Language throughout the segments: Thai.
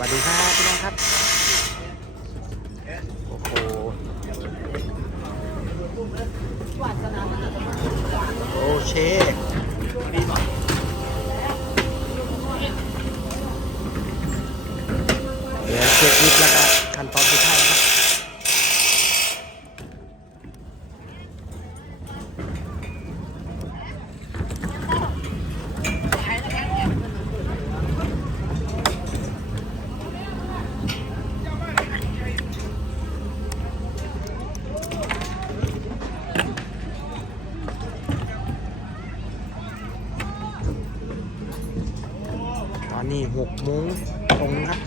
วัสดีครับพี่น้องครับ โอ้โหโอเชเดี๋ยวเช็คลิฟต์แล้วก็ขั้นตอนสุดท้าย มงตรงครับ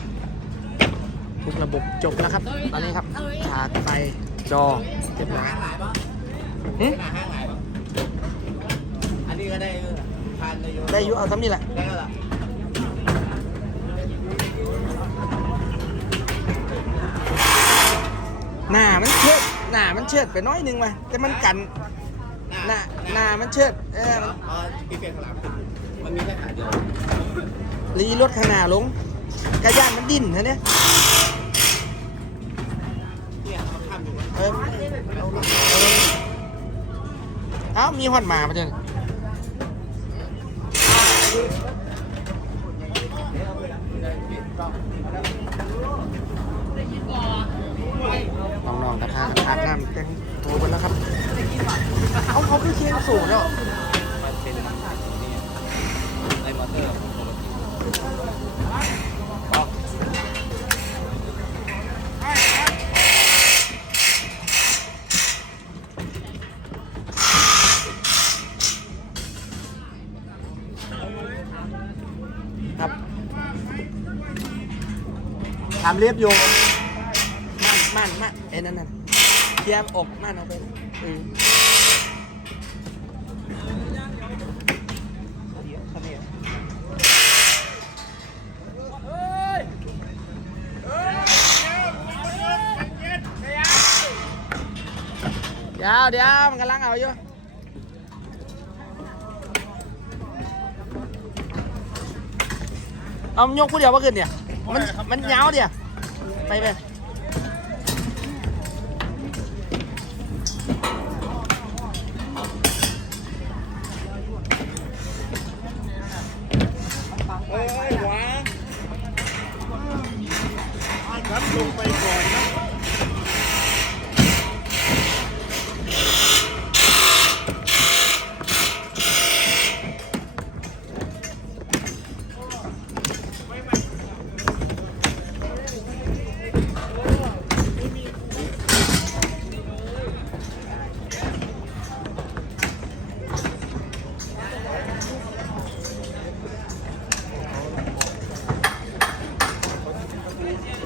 ทุกระบบจบแล้วครับ ตอนนี้ครับฉากไฟจอเรียบร้อยหึอันนี้ก็ได้เออพันเลยโยได้อยู่เอาทำนี่แหละได้ก็ละหน้ามันเชิดหน้ามันเชิดไปน้อยหนึงมาแต่มันกันหน้าหน้ามันเชิดเออมันอ๋อพี่เป็นข้างหลังมันมีแค่ขาเดียว รีรถข้างหน้าลงกระยานมันดิ้นฮะเนี่ยเออเอ้ามีหอดหมามาเจอน้องๆราคาอาบน้ำแต่งตัวกันแล้วครับ เอาเขาคือเคียงสูงเนาะ ครับถามเรียบโยงม่นมั่นมั่นเอ้นั่นนั่นเทียมอกมั่นเอาไปเออ ดี๋ยวเดี๋ยวมันกำลังเอาอยู่เอายกผู้เดียวมาขึ้นเนี่ยมันมันยาวเดียวไปไป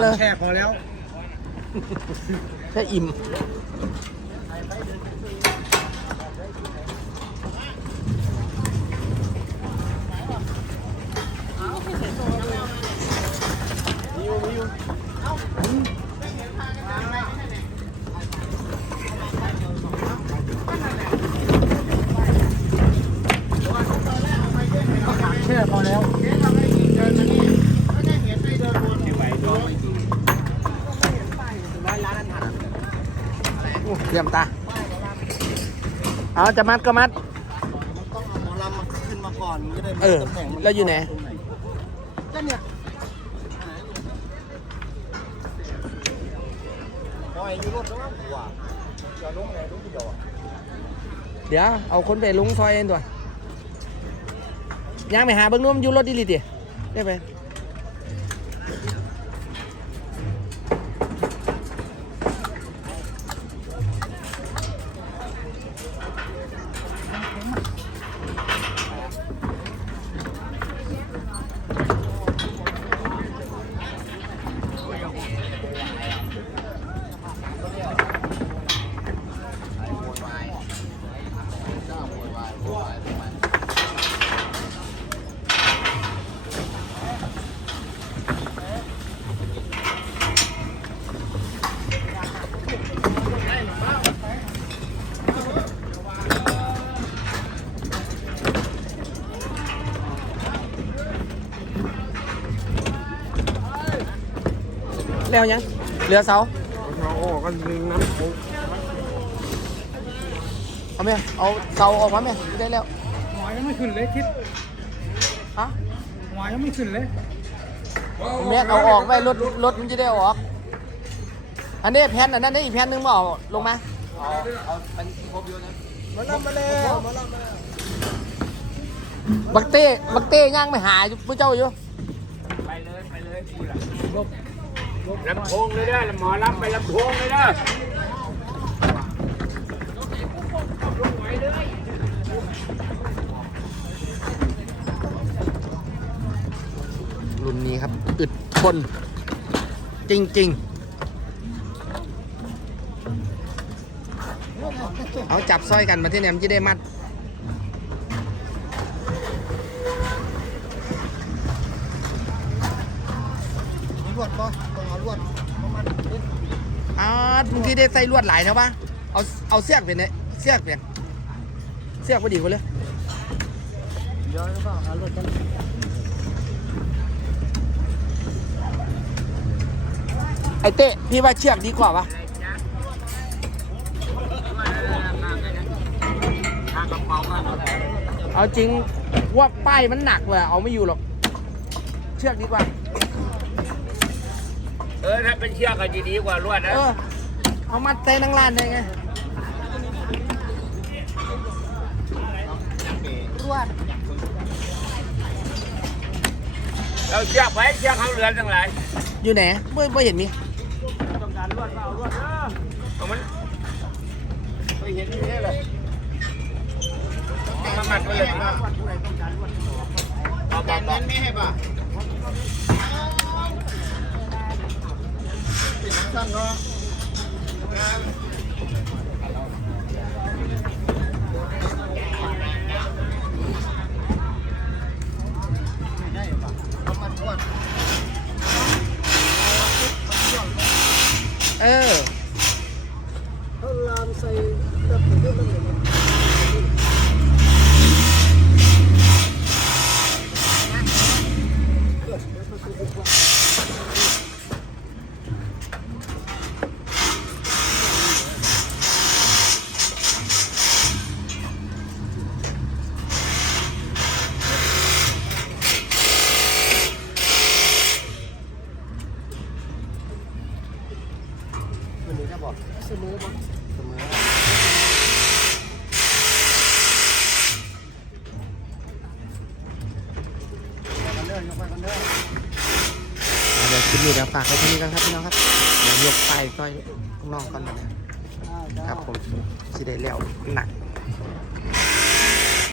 เอาเลยแค่พอแล้ว แค่อิ่มแค่พอแล้วที่ไหวก็ โอ้ เยี่ยมตา เอาจะมัดก็มัด มันต้องเอาหมอลำมาขึ้นมาก่อนมันจะได้เออตำแหน่งมันแล้วอยู่ไหน ตรงก็เนี่ยปล่อยอยู่รถแล้วว่าจะลงไหนลงที่เดียวอะเดี๋ยว เอาคนไปลุงซอยเองตัวย่างไปหาเบิ้งนุ่มนอยู่รถดิลิติได้ไป แล้วยังเหลือเสาเราออกกันน้ำปุ๊บเอาไหมเอาเสาออกมาไหมได้แล้วหัวยังไม่ขึ้นเลยทิศฮะหัวยังไม่ขึ้นเลยแม่นเอาออกไว้รถรถมันจะได้ออก อันนี้แผ่นอันนั้นได้อีกแผ่นหนึงมาเอาลงมาเอาเอาเป็นครบอยู่นะมาลำมาแล้วมาลำมาแล้วบักเต้บักเต้ย่างไปหาอยู่ผู้เจ้าอยู่ไปเลยไปเลยกูล่ะ ลำโพงเลยเด้อหมอลำไปลำโพงเลยเด้อรุ่นนี้ครับ อึดทนจริง ๆ เอาจับสร้อยกันมาที่เนี่มันจะได้มัด วดก็ต้องเอาลวดประมาณนี้อ่าบางทีได้ใส่ลวดหลายเท่ปะเอาเอาเสียกเป็นเนี่ยเสียกเป็นเสียกพอดีกว่าเลยเดี๋ยวก็หาลวดกันไอเต้พี่ว่าเชือกดีกว่าปะทางกระเอาจริงว่าป้ายมันหนักเลยเอาไม่อยู่หรอก เชือกดีกว่า ออถ้าเป็นเชือกก็จะดีกว่าลวดนะเออเอามัดใส่นังลานได้ไงลวดเราเชือกไว้เชือกเขาเรือนทั้งหลายอยู่ไหนไม่ไม่เห็นมีต้องการลวดก็เอาลวดเด้อเอามันไม่เห็นนี่เลยมามัดไว้เลยเอาบอกบอกไม่ให้ป่ะ สั้นเนาะประมาณลวดเออเขาลามใส่แบบเยอะเลยเดี๋ คลิปนี้เดี๋ยวฝากไว้ที่นี่กันครับพี่น้องครับเดี๋ยวยกไปซอยข้างนอกก่อนนะครับผมสิได้แล้วหนัก